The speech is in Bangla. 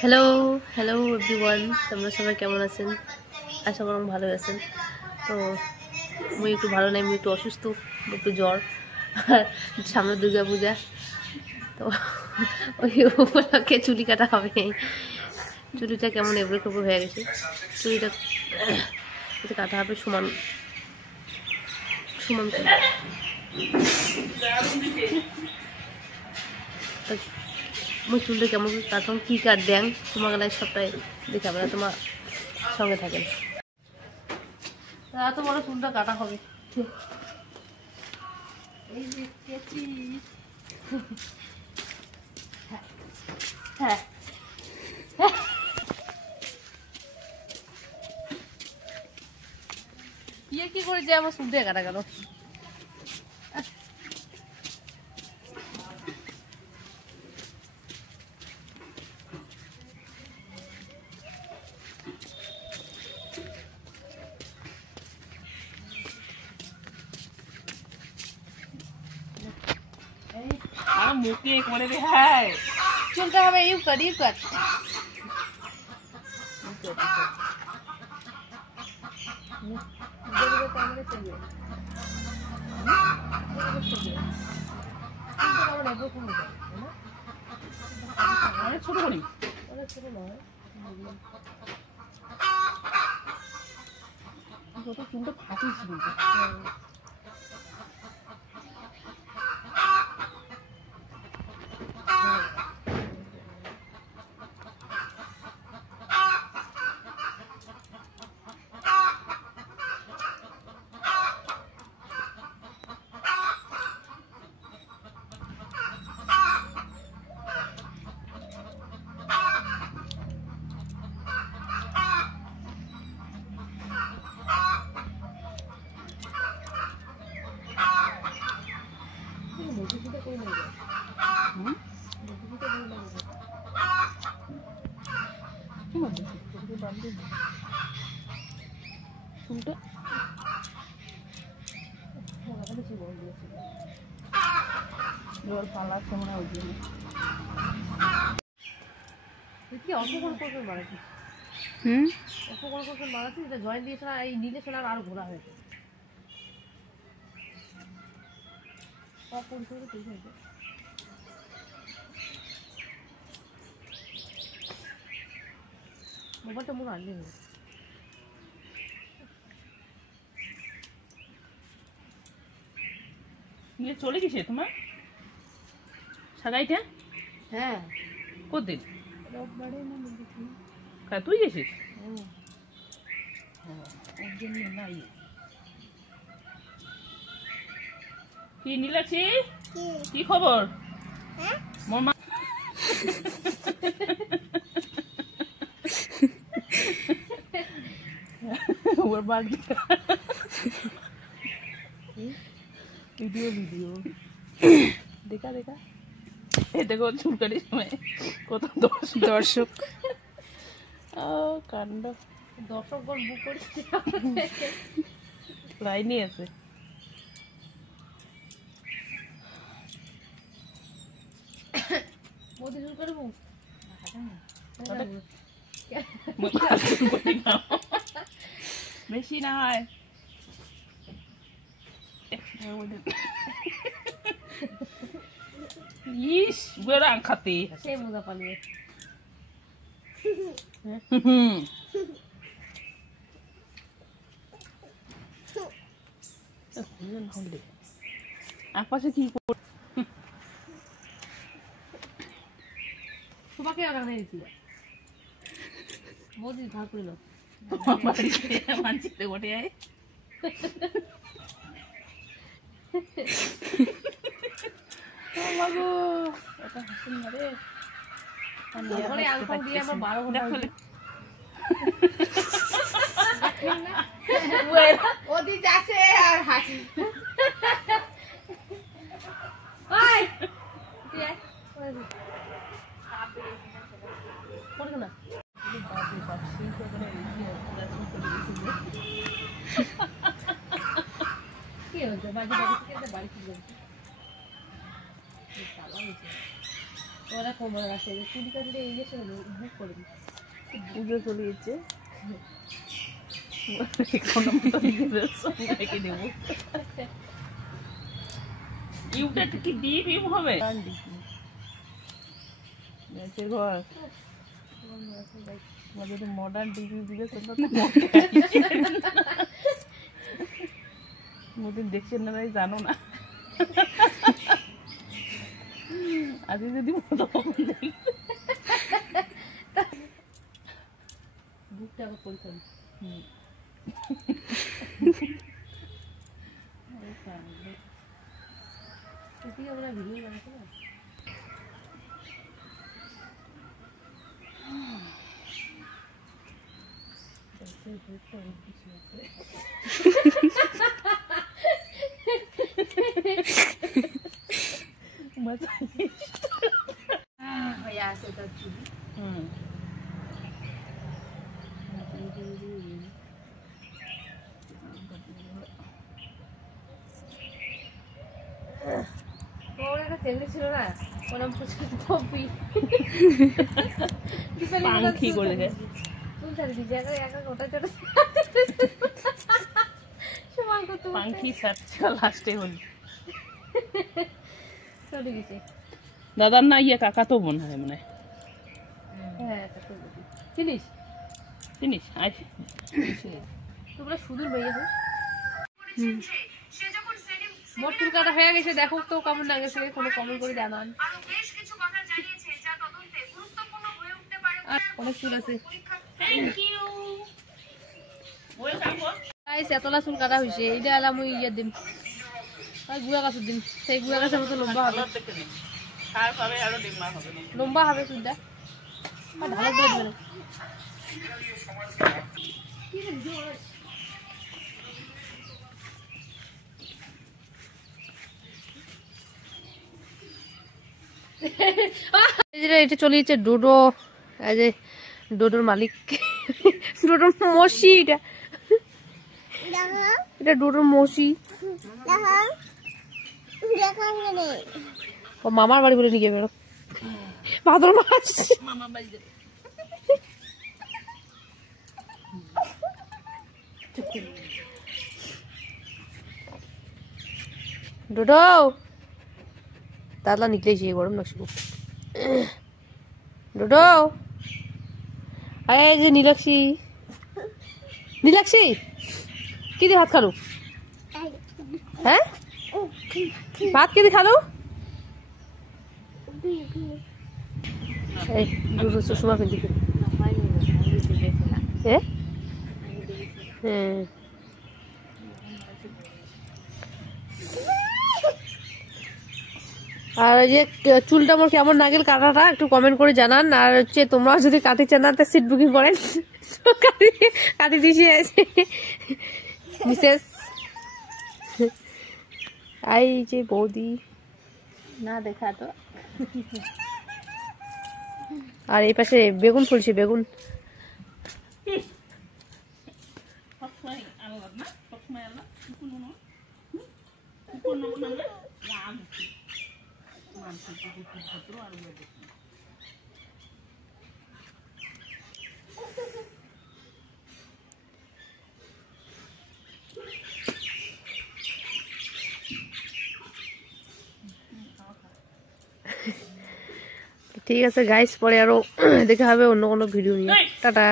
হ্যালো হ্যালো এভরিওয়ান, তোমরা সবাই কেমন আছেন? আশা করি ভালো আছেন। তো আমি একটু ভালো নাই, আমি একটু অসুস্থ, একটু জ্বর, সামনে দুর্গা পূজা, তো ওই উপলক্ষে চুলি কাটা হবে। চুলিটা কেমন এবড়ো খেবড়ো হয়ে গেছে, চুলিটা কাটা হবে সমান সমান করে। মই চুলটা কেমন কাটন কী কাট দেন তোমার গেলে সবটাই দেখাবে না, তোমার সঙ্গে থাকেন। এত বড় চুলটা কাটা হবে। এই দেখতেছি, হ্যাঁ ইয়ে কি করে যে আমার চুল দিয়ে কাটা গেল। মুখে করে রে হাই চুলটা হবে ইউ কাট ইউ কাট। অনেক ছোট করি, ছোট নয়, যত চুলটা ফাটিয়েছি কিন্তু চুলটা জল পালাচ্ছে মনে হয় ওই জন্য। অপকল্পনা মারাছি, অপকল্পনা মারাছি, এটা জয়েন দিয়েছে না, এই নীলে ছিল আরো ঘোরা হয়েছে। মোবাইলটা মনে আনলি না, নিয়ে চলে গেছে তোমার সাগাইটা? হ্যাঁ কতদিন? রোববারে না দেখি। তুই গেছিস? একদিন নাই। কি নীলাক্ষী, কি খবর? মোর মা ওর বাগ ভিডিও ভিডিও দেখা দেখা, এ দেখো চুলকাটির সময় কত দর্শক কাণ্ড, দর্শকগণ বুক করেছে, লাইনই আছে। মোদি শুরু করবো বেশি না হয় ইস বেড়া খাতে সে মজা পালিয়ে আপাশে কি তোমাকে আগামী দিছিল মোদি ভাগ করিল মানচিত্রে ওঠে আয় বাবু এটা হাসিন না রে, ওরে আলফাও দিয়ে আমার 12 ঘন্টা ওদি যাচ্ছে আর হাসি। ওই তুই আয় পড়ে না কি হচ্ছে বাড়ি বাড়ি থেকে বাড়ি কি বলছে ওরা কোমর আসে চুরি কাটলে এই এসে বুক করে দিই পুজো চলিয়েছে রেখে দেবো ইউটা কি ডিপ ইউ হবে ঘর যদি মডার্ন টিভি জিজ্ঞেস মোদিন দেখছেন না তাই জানো না আজ যদি বুকটা আবার পরীক্ষা আমরা ভিডিও বানাতে না হয়ে আছে তার চুলি ছিল না পাখি করে দাদার না ইয়ে কাকা তো বোন হয় মনে চিনিস চিনিস তোমরা সুদূর বেরিয়ে মোট চুল কাটা হয়ে গেছে দেখো তো কেমন লাগেছে কোনো কমেন্ট করে জানান অনেক চুল আছে এতলা চুল কাটা হয়েছে এইটা এলাম ওই ইয়ের দিন গুড়া গাছের দিন সেই গুড়া গাছের মতো লম্বা হবে লম্বা হবে চুলটা ভালো করে দেবে এটা চলে যাচ্ছে ডোডো এই যে ডোডোর মালিক ডোডোর মশি এটা ডোডোর মশি ও মামার বাড়ি বলে নিয়ে বেরো ভাদর মাছ মামার বাড়ি डोडो दादला निकले चाहिए गरम लगছে डोडो आए जे नीलाक्षी नीलाक्षी কি দিয়ে ভাত খালো হ্যাঁ ভাত কি দিয়ে খালো এই ডোডো সুষমা ফেল দিকে হ্যাঁ হ্যাঁ আর এই যে চুলটা আমার কেমন নাগেল কাটাটা একটু কমেন্ট করে জানান আর হচ্ছে তোমরা যদি কাটি চান না সিট বুকিং করেন কাটি দিছি মিসেস আই যে বৌদি না দেখা তো আর এই পাশে বেগুন ফুলছে বেগুন ঠিক আছে গাইস পরে আরো দেখা হবে অন্য কোনো ভিডিও নিয়ে টাটা।